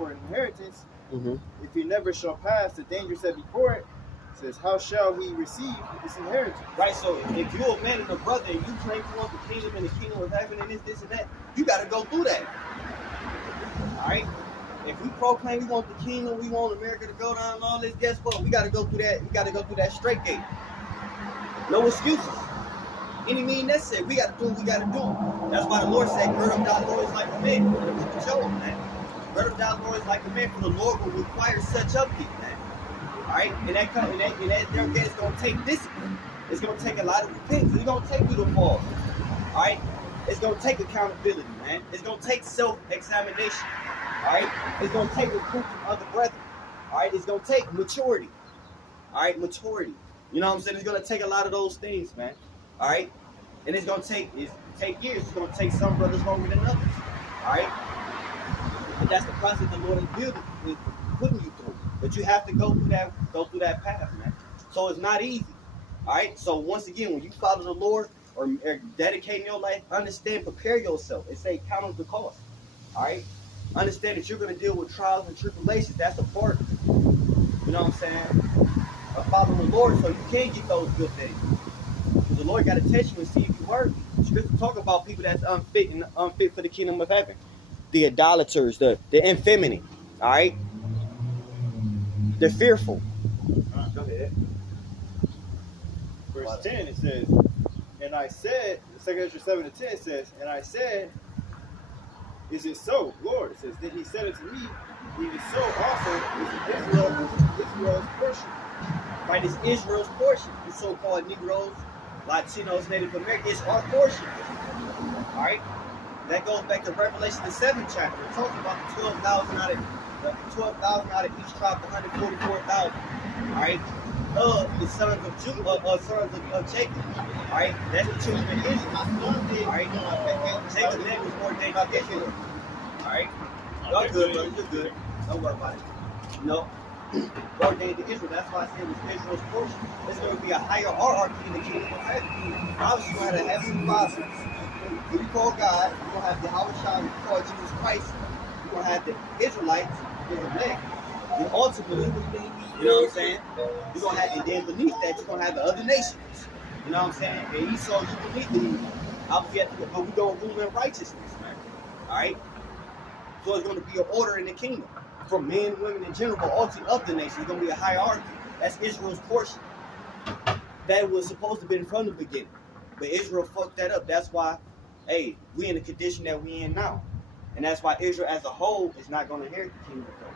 for an inheritance, if he never shall pass the danger set before it, says, how shall he receive this inheritance? Right, so if you're a man and a brother and you claim you want the kingdom and the kingdom of heaven and this and that, you got to go through that. All right? If we proclaim we want the kingdom, we want America to go down and all this, guess what? We got to go through that. We got to go through that straight gate. No excuses. Any means necessary. We got to do what we got to do. That's why the Lord said, gird up thy loins like a man. In the book of Job, man. Gird up thy loins like a man, for the Lord will require such of thee, man. All right? And that it's going to take discipline. It's going to take a lot of things. It's going to take you to fall. All right? It's going to take accountability, man. It's going to take self-examination. All right? It's going to take reproof from other brethren. All right? It's going to take maturity. All right? Maturity. You know what I'm saying? It's going to take a lot of those things, man. All right? And it's going to take years. It's going to take some brothers longer than others. All right? But that's the process the Lord is putting you through. But you have to go through that path, man. So it's not easy. All right? So once again, when you follow the Lord or dedicating your life, understand, prepare yourself and say, count up the cost. All right? Understand that you're going to deal with trials and tribulations. That's a part of it. You know what I'm saying? Follow the Lord so you can get those good things. Because the Lord got to test you and see if you're worthy. Scripture talk about people that's unfit for the kingdom of heaven. The idolaters, the infeminate. All right? They're fearful. Go ahead. Verse 10, it says, and I said, 2 Ezra 7-10 says, and I said, is it so, Lord? It says, then he said unto me, even so also is Israel's portion. Right, it's Israel's portion. The so-called Negroes, Latinos, Native Americans, it's our portion. All right? That goes back to Revelation, the 7th chapter. It talks about the 12,000 out of each tribe, the 144,000. All right? The sons of Jacob. All right? That's the children of Israel. All right? Jacob's name was more than Israel. All right? Y'all good, brother. You're good. Don't worry about it. No. Ordained to Israel. That's why I said it was Israel's portion. There's going to be a higher hierarchy in the kingdom of heaven. Obviously, you're going to have a heavenly father. If you call God, you're going to have the Yahweh, you call Jesus Christ. You're going to have the Israelites, the elect. And ultimately, you know what I'm saying? You're going to have, and then beneath that, you're going to have the other nations. You know what I'm saying? And Esau, you beneath them. Obviously, but we're going to rule in righteousness, man. All right? So it's going to be an order in the kingdom. For men, women in general, but also of the nation, it's going to be a hierarchy. That's Israel's portion. That was supposed to be from the beginning. But Israel fucked that up. That's why, hey, we in the condition that we in now. And that's why Israel as a whole is not going to inherit the kingdom of God.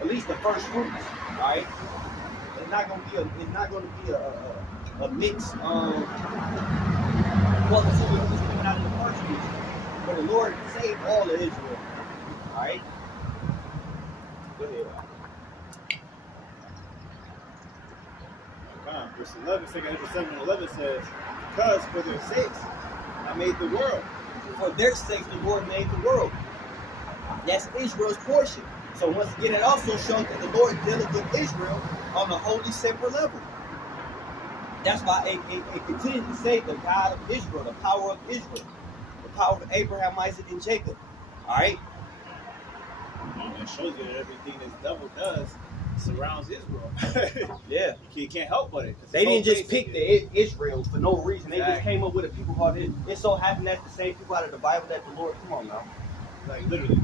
At least the first fruits, right? It's not going to be a mix multitude who's coming out of the first fruits. But the Lord saved all of Israel. All right? Go ahead. Verse 11, 2 Ezra 7-11 says, because for their sakes I made the world. For their sakes the Lord made the world. That's Israel's portion. So once again, it also shows that the Lord dealing with Israel on a wholly separate level. That's why it continues to say the God of Israel, the power of Israel, the power of Abraham, Isaac, and Jacob. All right? It shows you that everything this devil does surrounds Israel. Yeah. You can't help but it. They didn't just pick the Israel for no reason. They just came up with a people called it. It so happened that's the same people out of the Bible that the Lord, come on now. Like literally.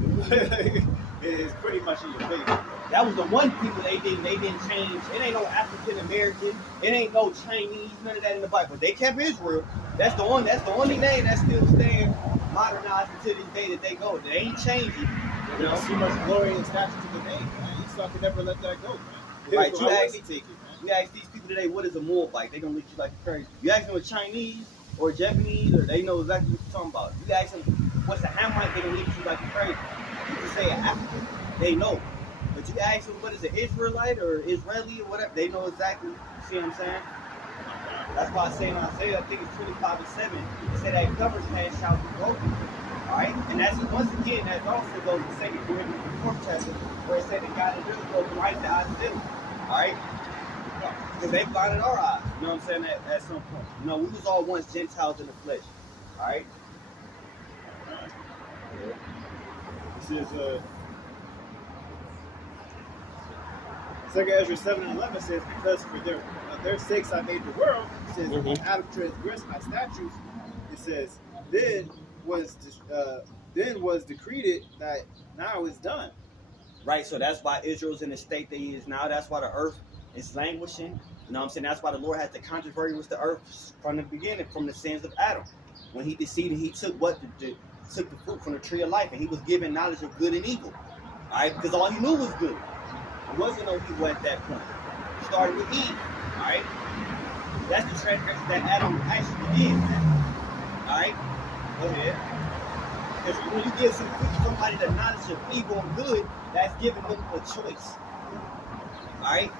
It is pretty much in your face. That was the one people they didn't change. It ain't no African American. It ain't no Chinese, none of that in the Bible. They kept Israel. That's the only name that's still staying modernized until this day that they go. They ain't changing. You know, too much glory and stature to the name, man. Esau can never let that go, man. Right, you ask these people today, what is a Moabite? They're going to look you like a crazy. You ask them a Chinese or Japanese, or they know exactly what you're talking about. You ask them, what's a Hamite? They're going to look at you like a crazy. You can say an African, they know. But you ask them, what is an Israelite or Israeli or whatever, they know exactly. You see what I'm saying? That's why I say in Isaiah, I think it's 25:7, it said that governor's hand shall be broken. Alright? And that's once again, that also goes to 2 Corinthians 4th chapter, where it said that God is really broken right the eyes of them. Alright? Because they blinded our eyes. You know what I'm saying? At some point. You know, we was all once Gentiles in the flesh. Alright? This is 2 Ezra 7:11 says, because for their sakes I made the world. It says, Adam transgressed my statutes. It says, then was decreed it that now is done. Right, so that's why Israel's in the state that he is now. That's why the earth is languishing. You know what I'm saying? That's why the Lord had the controversy with the earth from the beginning, from the sins of Adam. When he deceived, he took took the fruit from the tree of life, and he was given knowledge of good and evil. All right, because all he knew was good. There wasn't no evil at that point. It started with Eve. All right, that's the transgression that Adam actually did. All right, go ahead. Because when you give somebody the knowledge of evil and good, that's giving them a choice. Alright?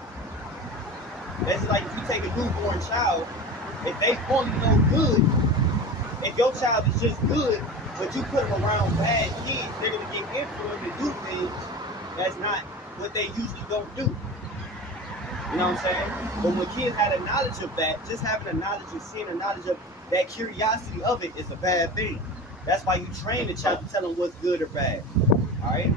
That's like if you take a newborn child, if they only know good, if your child is just good, but you put them around bad kids, they're going to get influenced to do things that's not what they usually don't do. You know what I'm saying? But when kids had a knowledge of that, just having a knowledge of sin, a knowledge of that curiosity of it is a bad thing. That's why you train the child to tell them what's good or bad. Alright?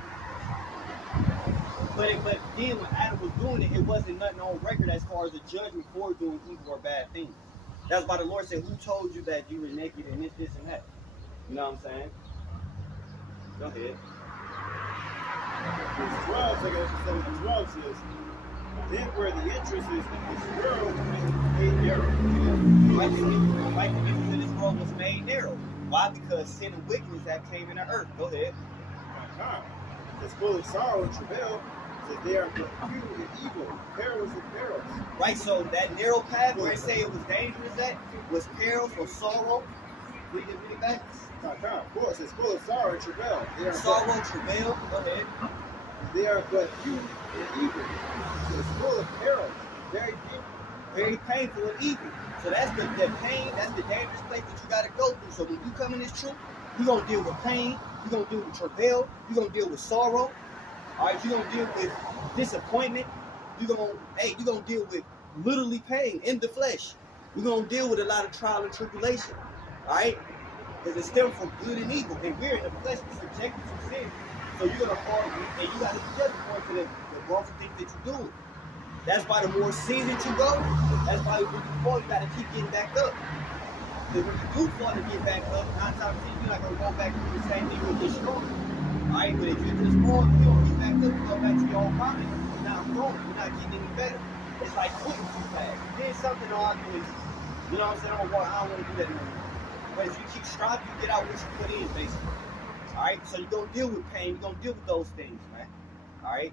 But then when Adam was doing it, it wasn't nothing on record as far as a judgment for doing evil or bad things. That's why the Lord said, who told you that you were naked and this, and that? You know what I'm saying? Go ahead. Verse 12, 2 Ezra 7:12 says, then were the interests in this world made narrow. Like the interest in this world was made narrow. Why? Because sin and wickedness that came in the earth. Go ahead. It's full of sorrow and travail, that they are few and evil, perils and perils. Right, so that narrow path where it say it was dangerous at was perils or sorrow. Read it back. Of course, it's full of sorrow and travail. Sorrow and travail. Go ahead. They are but few and evil. So it's full of perils, very painful and evil. So that's the pain, that's the dangerous place that you got to go through. So when you come in this truth, you're going to deal with pain, you're going to deal with travail, you're going to deal with sorrow, all right, you're going to deal with disappointment, you're going to deal with literally pain in the flesh. You're going to deal with a lot of trial and tribulation, all right, because it's still from good and evil, and we're in the flesh, we're subjected to sin. So you're going to fall, and you got to be judged according to the wrongful things that you're doing. That's why the more seasoned you go, that's why when you fall, you got to keep getting back up. Because when you do fall and get back up, 9 times out of 10, you're not going to go back and do the same thing with this stronger. Alright, but if you just fall, you don't get back up, you go back to your old body. You're not growing, you're not getting any better. It's like quitting too fast. You did something hard, you know what I'm saying? I don't want to do that anymore. But if you keep striving, you get out what you put in, basically. Alright, so you're going to deal with pain, you're going to deal with those things, man. Alright?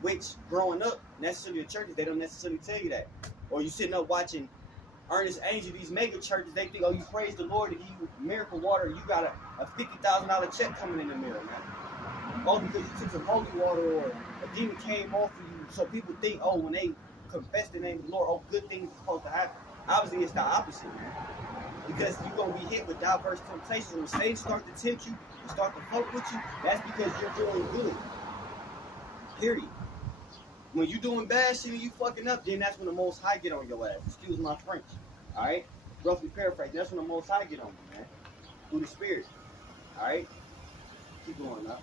Which, growing up, necessarily the churches, they don't necessarily tell you that. Or you sitting up watching Ernest Angel, these mega churches, they think, oh, you praise the Lord to give you miracle water, you got a $50,000 check coming in the mail, man. Oh, because you took some holy water or a demon came off of you. So people think, oh, when they confess the name of the Lord, oh, good things are supposed to happen. Obviously, it's the opposite, man. Because you're going to be hit with diverse temptations. When Satan starts to tempt you, and start to fuck with you, that's because you're doing good. Period. When you doing bad shit and you fucking up, then that's when the Most High get on your ass. Excuse my French. Alright? Roughly paraphrase. That's when the Most High get on you, man. Through the Spirit. Alright? Keep going now.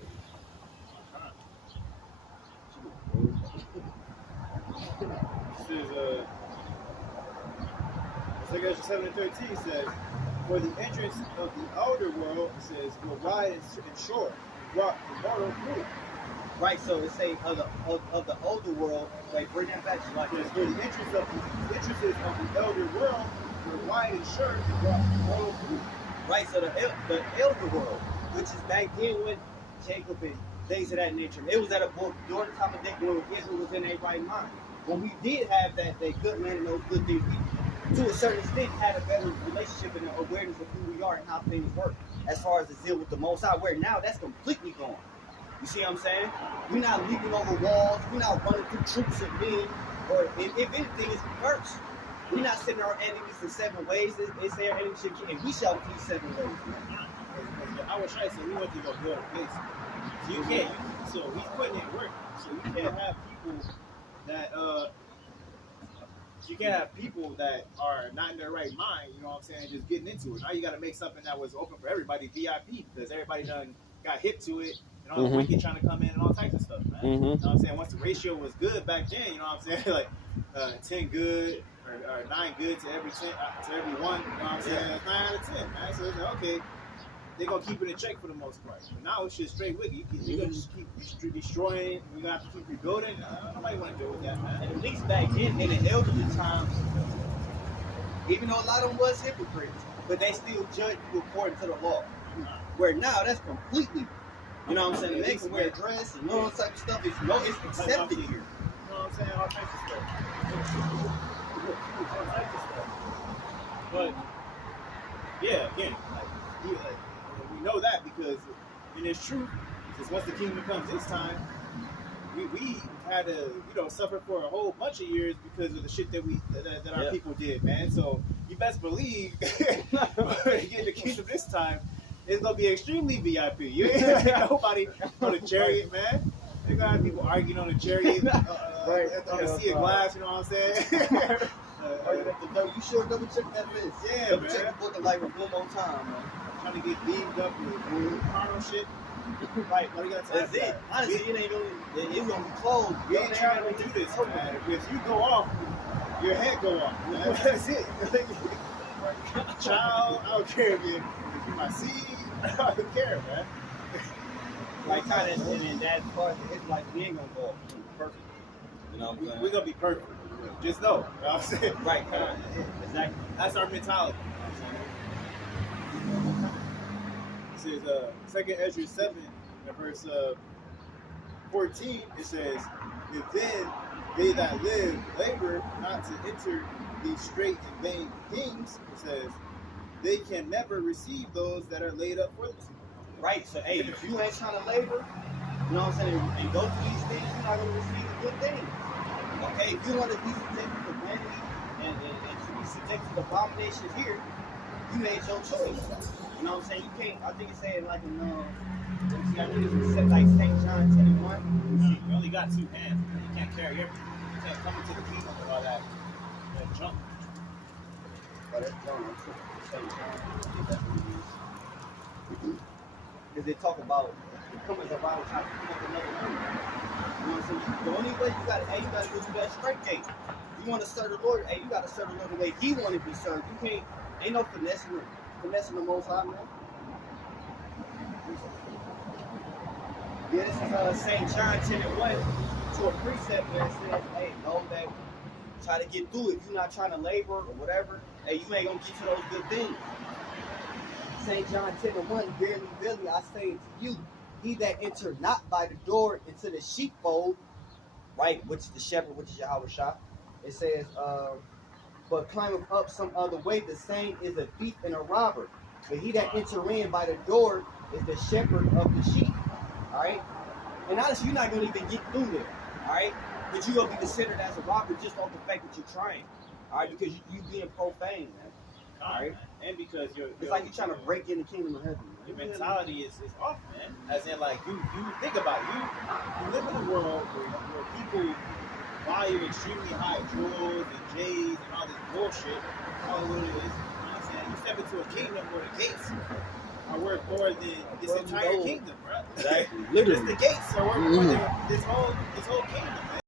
This is 2 Ezra 7:13 says, for the entrance of the outer world, it says, were wide and short, brought immortal fruit. Right, so it say of the older world, like bring that back to like this. For the entrances of the elder world were wide and short and brought immortal fruit. Right, so the elder world, which is back then when Jacob and things of that nature, it was at a book during the time of David when Israel was in their right mind. When we did have that good man and those good things, we, to a certain extent, had a better relationship and an awareness of who we are and how things work, as far as the zeal with the Most High. Where now that's completely gone. You see what I'm saying? We're not leaping over walls. We're not running through troops of men. Or if anything, it's reversed. We're not sitting our enemies in 7 ways. They say our enemies should kill, and we shall flee 7 ways. I was trying to say we went to go build a base. So you can't. So he's putting in work. So you can't have people that are not in their right mind. You know what I'm saying? Just getting into it. Now you got to make something that was open for everybody, VIP, because everybody done got hit to it. And all the wicked trying to come in and all types of stuff, man. You know what I'm saying? Once the ratio was good back then, you know what I'm saying? Like 10 good or 9 good to every 10 to every 1. You know what I'm saying? That's 9 out of 10, man. So it's like, okay, they're gonna keep it in check for the most part. But now it's just straight wicked. You're gonna just keep destroying. We're gonna have to keep rebuilding. Nobody want to deal with that, man. And at least back then, in the elderly times, even though a lot of them was hypocrites, but they still judged you according to the law. Where now that's completely, you know what I'm saying? They can wear a dress and all type of stuff. It's accepted here. You know what I'm saying? All types of stuff. All types of stuff. But yeah, again, like we know that because, and it's true, because once the kingdom comes this time, we had to, suffer for a whole bunch of years because of the shit that our people did, man. So you best believe when you get the kingdom this time, it's gonna be extremely VIP. You ain't gonna have nobody on a chariot, man. They're gonna have people arguing on a chariot, on a sea of glass. You know what I'm saying? You sure double check that list? Yeah, double man. check the book of life one more time, man. Trying to get beamed up with carnal shit. Right, what do you got to That's it. Honestly, it's gonna be closed. We ain't trying to do this, man. If you go off, your head go off. Man. That's it. Child, I don't care if you're my seed. I don't care, man. Like kind of, and that part, it's like we ain't gonna go off perfect. You know what I'm saying? We're gonna be perfect. Just know. You know what I'm saying? Right, exactly. That's our mentality. This is 2nd Ezra 7, verse 14. It says, "And then they that live labor not to enter these straight and vain things." It says, "They can never receive those that are laid up for them." Right. So hey, if you ain't trying to labor, you know what I'm saying, and go through these things, you're not gonna receive the good things. Okay, if you want to be subjected to vanity and to be subjected to abominations here, you made your choice. You know what I'm saying? You can't. I think it's saying like in I think it's like St. John 10:1. You only got 2 hands. You can't carry everything. You can't come into the kingdom with all that junk. But that's John. St. John. I think that's what it is. Because they talk about the comings of our time to come up another number. You know what I'm saying? The only way you gotta go through that straight gate. You want to serve the Lord, you gotta serve the Lord the way He wanted to be served. You can't. Ain't no finessing the Most High, man. Yeah, this is St. John 10:1 to a precept where it says, hey, know that try to get through. If you're not trying to labor or whatever, hey, you ain't gonna get to those good things. St. John 10:1, verily, verily, I say unto you, he that enter not by the door into the sheepfold, right, which is the shepherd, which is Yahweh Shah, it says, but climbeth up some other way, the same is a thief and a robber. But he that enter in by the door is the shepherd of the sheep. All right? And honestly, you're not going to even get through there. All right? But you're going to be considered as a robber just off the fact that you're trying. All right? Because you being profane, man. All right? And because it's like you're trying to break in the kingdom of heaven. Man. Your mentality is off, man. As in, like, you think about it. You live in a world where people value extremely high jewels and J's and all this bullshit. All what it is. You know what I'm saying? You step into a kingdom where the gates are worth more than this entire kingdom, bro. Exactly. Just the gates are worth more than this whole kingdom, man.